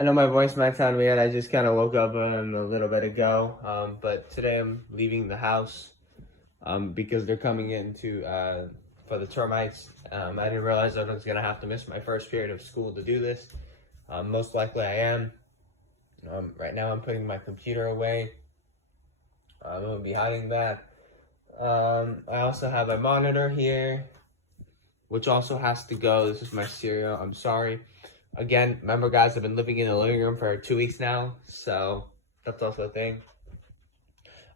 I know my voice might sound weird. I just kind of woke up a little bit ago. But today I'm leaving the house because they're coming in for the termites. I didn't realize I was going to have to miss my first period of school to do this. Most likely I am. Right now I'm putting my computer away. I'm going to be hiding that. I also have a monitor here, which also has to go. This is my cereal. I'm sorry. Again, remember guys, I've been living in the living room for 2 weeks now, so that's also a thing.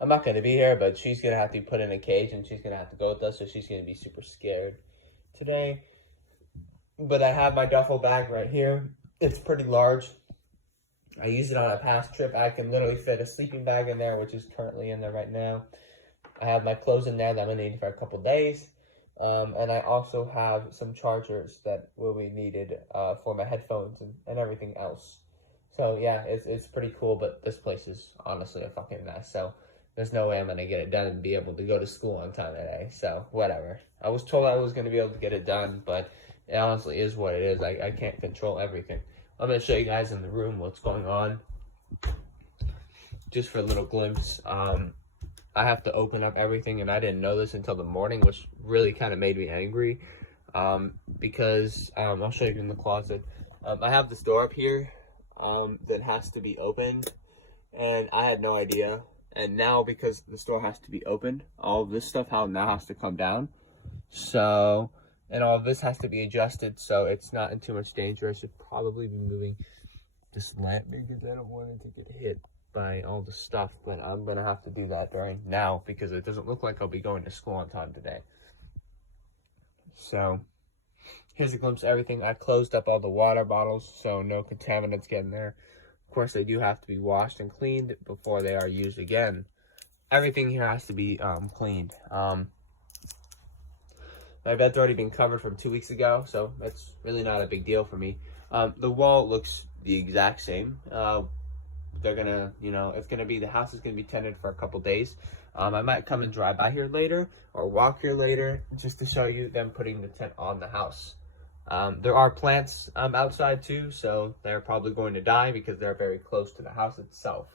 I'm not going to be here, but she's going to have to be put in a cage, and she's going to have to go with us, so she's going to be super scared today. But I have my duffel bag right here. It's pretty large. I used it on a past trip. I can literally fit a sleeping bag in there, which is currently in there right now. I have my clothes in there that I'm going to need for a couple days. And I also have some chargers that will be needed for my headphones and everything else. So yeah, it's pretty cool, but this place is honestly a fucking mess. So there's no way I'm going to get it done and be able to go to school on time today. So whatever. I was told I was going to be able to get it done, but it honestly is what it is. I can't control everything. I'm going to show you guys in the room what's going on. Just for a little glimpse. I have to open up everything, and I didn't know this until the morning, which really kind of made me angry, because I'll show you in the closet. I have this door up here that has to be opened, and I had no idea. And now, because this door has to be opened, all of this stuff now has to come down. So, and all of this has to be adjusted so it's not in too much danger. I should probably be moving this lamp because I don't want it to get hit by all the stuff, but I'm gonna have to do that now because it doesn't look like I'll be going to school on time today. So here's a glimpse of everything. I closed up all the water bottles so no contaminants get in there. Of course, they do have to be washed and cleaned before they are used again. Everything here has to be cleaned. My bed's already been covered from 2 weeks ago, so that's really not a big deal for me. The wall looks the exact same. They're gonna, the house is gonna be tenanted for a couple days. I might come and drive by here later or walk here later just to show you them putting the tent on the house. There are plants outside too, so they're probably going to die because they're very close to the house itself.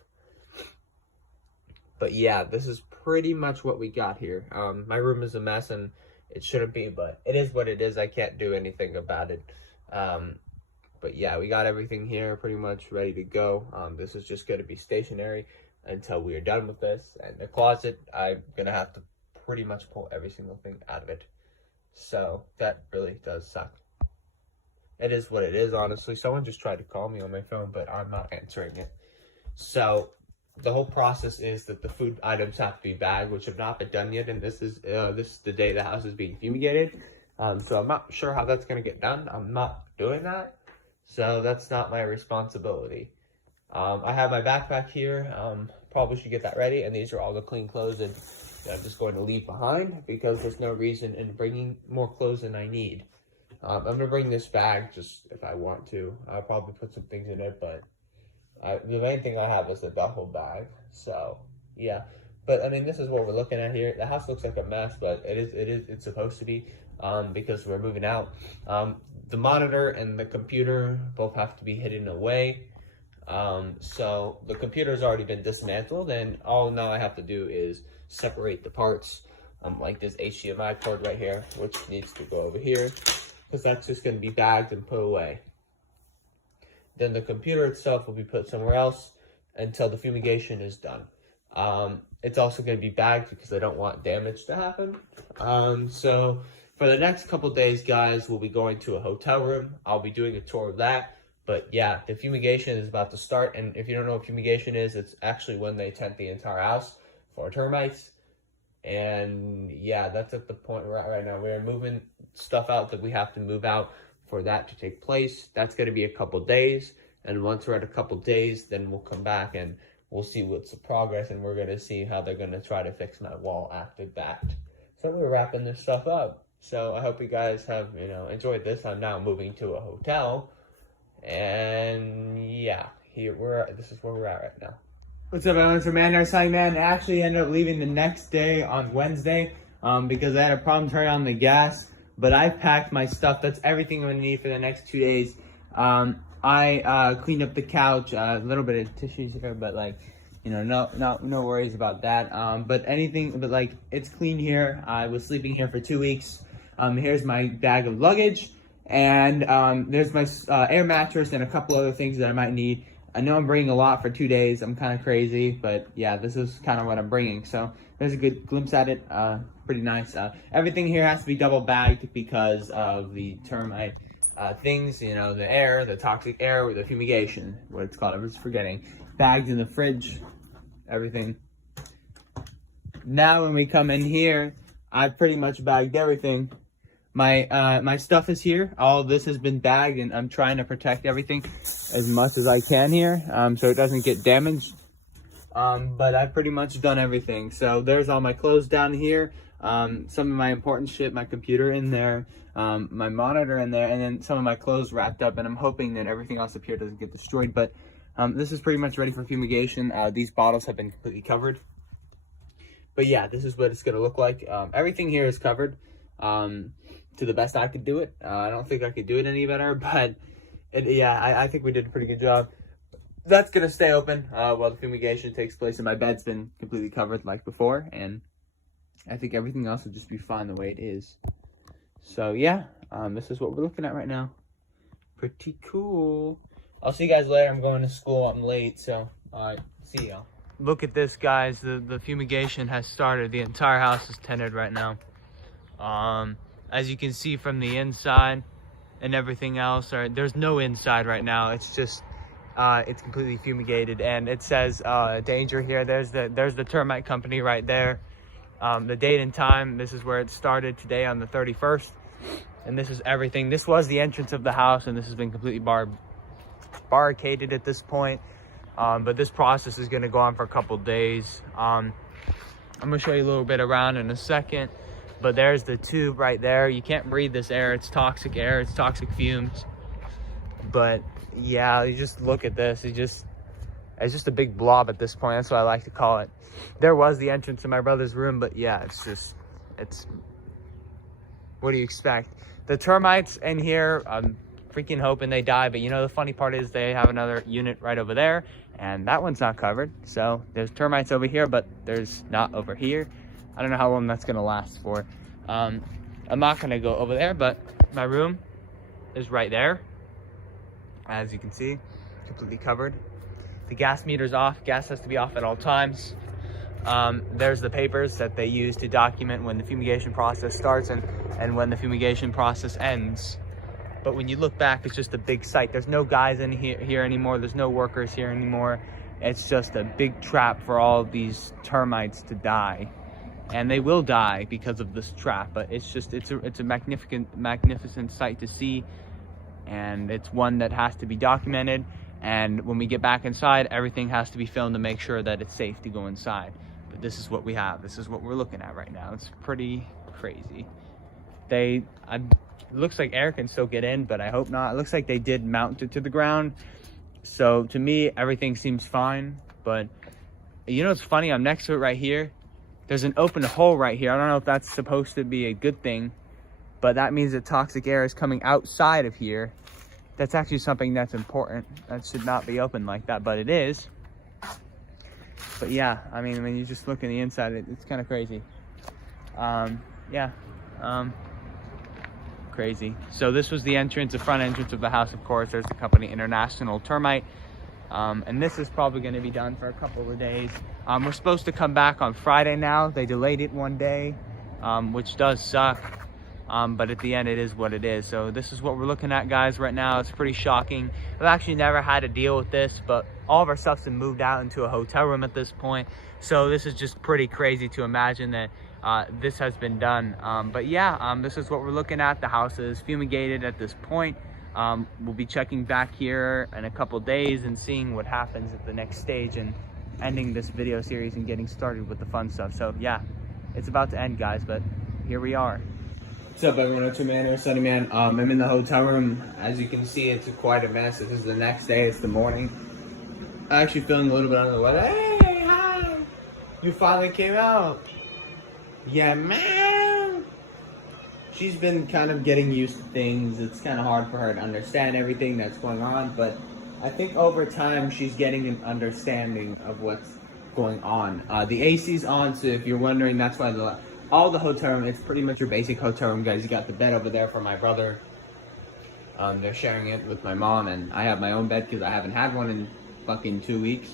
But yeah, this is pretty much what we got here. My room is a mess and it shouldn't be, but it is what it is. I can't do anything about it. But yeah, we got everything here pretty much ready to go. This is just going to be stationary until we are done with this. And the closet, I'm going to have to pretty much pull every single thing out of it. So that really does suck. It is what it is, honestly. Someone just tried to call me on my phone, but I'm not answering it. So the whole process is that the food items have to be bagged, which have not been done yet. And this is the day the house is being fumigated. So I'm not sure how that's going to get done. I'm not doing that. So that's not my responsibility. I have my backpack here. Probably should get that ready. And these are all the clean clothes that I'm just going to leave behind because there's no reason in bringing more clothes than I need. I'm going to bring this bag just if I want to. I'll probably put some things in it, but the main thing I have is the duffel bag. So yeah, but I mean, this is what we're looking at here. The house looks like a mess, but it's supposed to be because we're moving out. The monitor and the computer both have to be hidden away. So the computer's already been dismantled, and all now I have to do is separate the parts, like this HDMI cord right here, which needs to go over here, because that's just going to be bagged and put away. Then the computer itself will be put somewhere else until the fumigation is done. It's also going to be bagged because I don't want damage to happen. So for the next couple days, guys, we'll be going to a hotel room. I'll be doing a tour of that. But yeah, the fumigation is about to start. And if you don't know what fumigation is, it's actually when they tent the entire house for termites. And yeah, that's at the point we're at right now. We're moving stuff out that we have to move out for that to take place. That's going to be a couple days. And once we're at a couple days, then we'll come back and we'll see what's the progress. And we're going to see how they're going to try to fix my wall after that. So we're wrapping this stuff up. So I hope you guys have, enjoyed this. I'm now moving to a hotel. And yeah, this is where we're at right now. What's up, everyone? It's Amanda, Sonny Man. I actually ended up leaving the next day on Wednesday because I had a problem turning on the gas. But I packed my stuff. That's everything I'm going to need for the next 2 days. I cleaned up the couch, a little bit of tissues here, but like, you know, no worries about that. But like, it's clean here. I was sleeping here for 2 weeks. Here's my bag of luggage, and there's my air mattress and a couple other things that I might need. I know I'm bringing a lot for 2 days. I'm kind of crazy, but yeah, this is kind of what I'm bringing. So there's a good glimpse at it. Pretty nice. Everything here has to be double bagged because of the termite things, you know, the air, the toxic air, or the fumigation, what it's called. I was forgetting. Bagged in the fridge, everything. Now when we come in here, I've pretty much bagged everything. My stuff is here. All this has been bagged, and I'm trying to protect everything as much as I can here, so it doesn't get damaged. But I've pretty much done everything. So there's all my clothes down here, some of my important shit, my computer in there, my monitor in there, and then some of my clothes wrapped up, and I'm hoping that everything else up here doesn't get destroyed. But this is pretty much ready for fumigation. These bottles have been completely covered. But yeah, this is what it's gonna look like. Everything here is covered to the best I could do it. I don't think I could do it any better, but yeah, I think we did a pretty good job. That's gonna stay open while the fumigation takes place, and my bed's been completely covered like before, and I think everything else will just be fine the way it is. So yeah, this is what we're looking at right now. Pretty cool. I'll see you guys later. I'm going to school. I'm late, so alright, see y'all. Look at this, guys. The fumigation has started. The entire house is tented right now. As you can see from the inside and everything else, there's no inside right now. It's just it's completely fumigated, and it says danger here. There's the termite company right there. The date and time, this is where it started today on the 31st, and this is everything. This was the entrance of the house, and this has been completely barricaded at this point. But this process is going to go on for a couple days. I'm going to show you a little bit around in a second, but there's the tube right there. You can't breathe this air. It's toxic air. It's toxic fumes. But yeah, you just look at this. It's just a big blob at this point. That's what I like to call it. There was the entrance to my brother's room, but yeah, it's what do you expect? The termites in here, I'm freaking hoping they die, but you know, the funny part is they have another unit right over there, and that one's not covered. So there's termites over here, but there's not over here. I don't know how long that's gonna last for. I'm not gonna go over there, but my room is right there. As you can see, completely covered. The gas meter's off. Gas has to be off at all times. There's the papers that they use to document when the fumigation process starts and when the fumigation process ends. But when you look back, it's just a big site. There's no guys in here anymore. There's no workers here anymore. It's just a big trap for all of these termites to die. And they will die because of this trap, but it's a magnificent sight to see, and it's one that has to be documented. And when we get back inside, everything has to be filmed to make sure that it's safe to go inside. But this is what we have. This is what we're looking at right now. It's pretty crazy. It looks like air can still get in, but I hope not. It looks like they did mount it to the ground. So to me, everything seems fine. But you know what's funny? I'm next to it right here. There's an open hole right here. I don't know if that's supposed to be a good thing, but that means that toxic air is coming outside of here. That's actually something that's important. That should not be open like that, but it is. But yeah, I mean, when you just look in the inside, it's kind of crazy. Crazy. So this was the entrance, the front entrance of the house, of course. There's the company International Termite. And this is probably going to be done for a couple of days. We're supposed to come back on Friday now. They delayed it one day, which does suck. But at the end, it is what it is. So this is what we're looking at, guys, right now. It's pretty shocking. I've actually never had to deal with this, but all of our stuff's been moved out into a hotel room at this point. So this is just pretty crazy to imagine that this has been done. But yeah, this is what we're looking at. The house is fumigated at this point. We'll be checking back here in a couple days and seeing what happens at the next stage and ending this video series and getting started with the fun stuff. So yeah, it's about to end, guys, but here we are. What's up, everyone? It's your man here, Sonny Man. I'm in the hotel room. As you can see, it's quite a mess. This is the next day. It's the morning. I'm actually feeling a little bit under the weather. Hey, hi! You finally came out. Yeah, man. she's been kind of getting used to things. It's kind of hard for her to understand everything that's going on, but I think over time she's getting an understanding of what's going on. The AC's on, so if you're wondering, that's why all the hotel room, it's pretty much your basic hotel room, guys. You got the bed over there for my brother. They're sharing it with my mom, and I have my own bed because I haven't had one in fucking 2 weeks.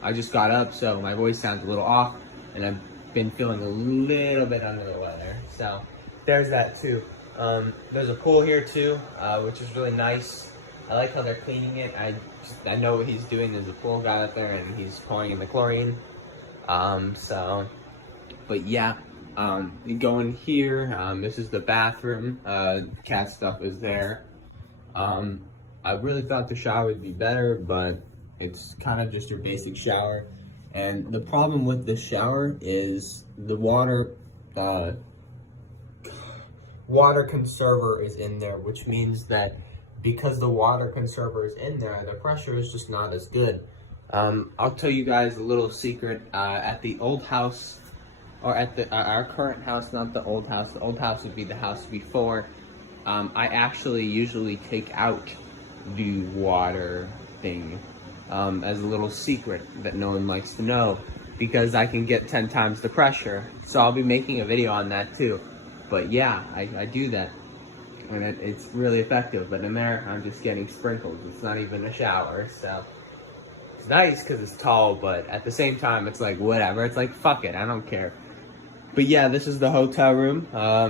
I just got up, so my voice sounds a little off, and I've been feeling a little bit under the weather. So there's that too. There's a pool here too, which is really nice. I like how they're cleaning it. I know what he's doing. There's a pool guy up there, and he's pouring in the chlorine. But yeah, you go in here. This is the bathroom. Cat stuff is there. I really thought the shower would be better, but it's kind of just your basic shower. And the problem with this shower is the water conserver is in there, which means that because the water conserver is in there, the pressure is just not as good. I'll tell you guys a little secret. At the old house, or at our current house, not the old house would be the house before, I actually usually take out the water thing as a little secret that no one likes to know, because I can get 10 times the pressure. So I'll be making a video on that too. But yeah, I do that, and it's really effective. But in there, I'm just getting sprinkled. It's not even a shower, so it's nice because it's tall, but at the same time, it's like whatever. It's like, fuck it, I don't care. But yeah, this is the hotel room.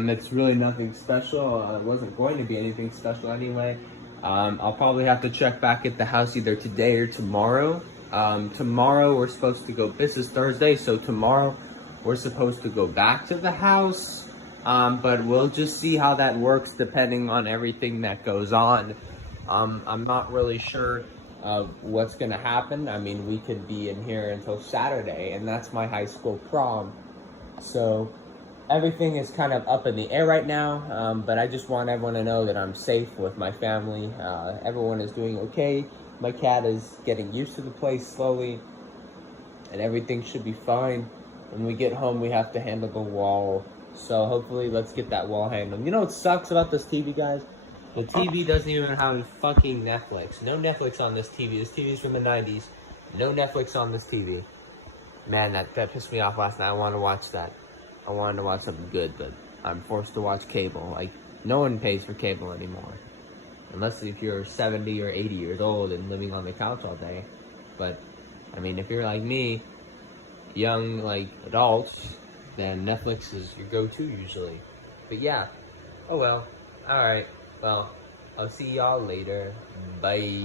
It's really nothing special. It wasn't going to be anything special anyway. I'll probably have to check back at the house either today or tomorrow. Tomorrow we're supposed to go, this is Thursday, so tomorrow we're supposed to go back to the house. But we'll just see how that works depending on everything that goes on. I'm not really sure of what's gonna happen. I mean, we could be in here until Saturday, and that's my high school prom. So everything is kind of up in the air right now, but I just want everyone to know that I'm safe with my family. Everyone is doing okay. My cat is getting used to the place slowly, and everything should be fine. When we get home, we have to handle the wall. So hopefully, let's get that wall handled. You know what sucks about this TV, guys? The TV doesn't even have fucking Netflix. No Netflix on this TV. This TV is from the 90s. No Netflix on this TV. Man, that pissed me off last night. I wanted to watch that. I wanted to watch something good, but I'm forced to watch cable. Like, no one pays for cable anymore. Unless if you're 70 or 80 years old and living on the couch all day. But, I mean, if you're like me, young, like, adults, then Netflix is your go-to usually. But yeah. Oh well. Alright. Well, I'll see y'all later. Bye.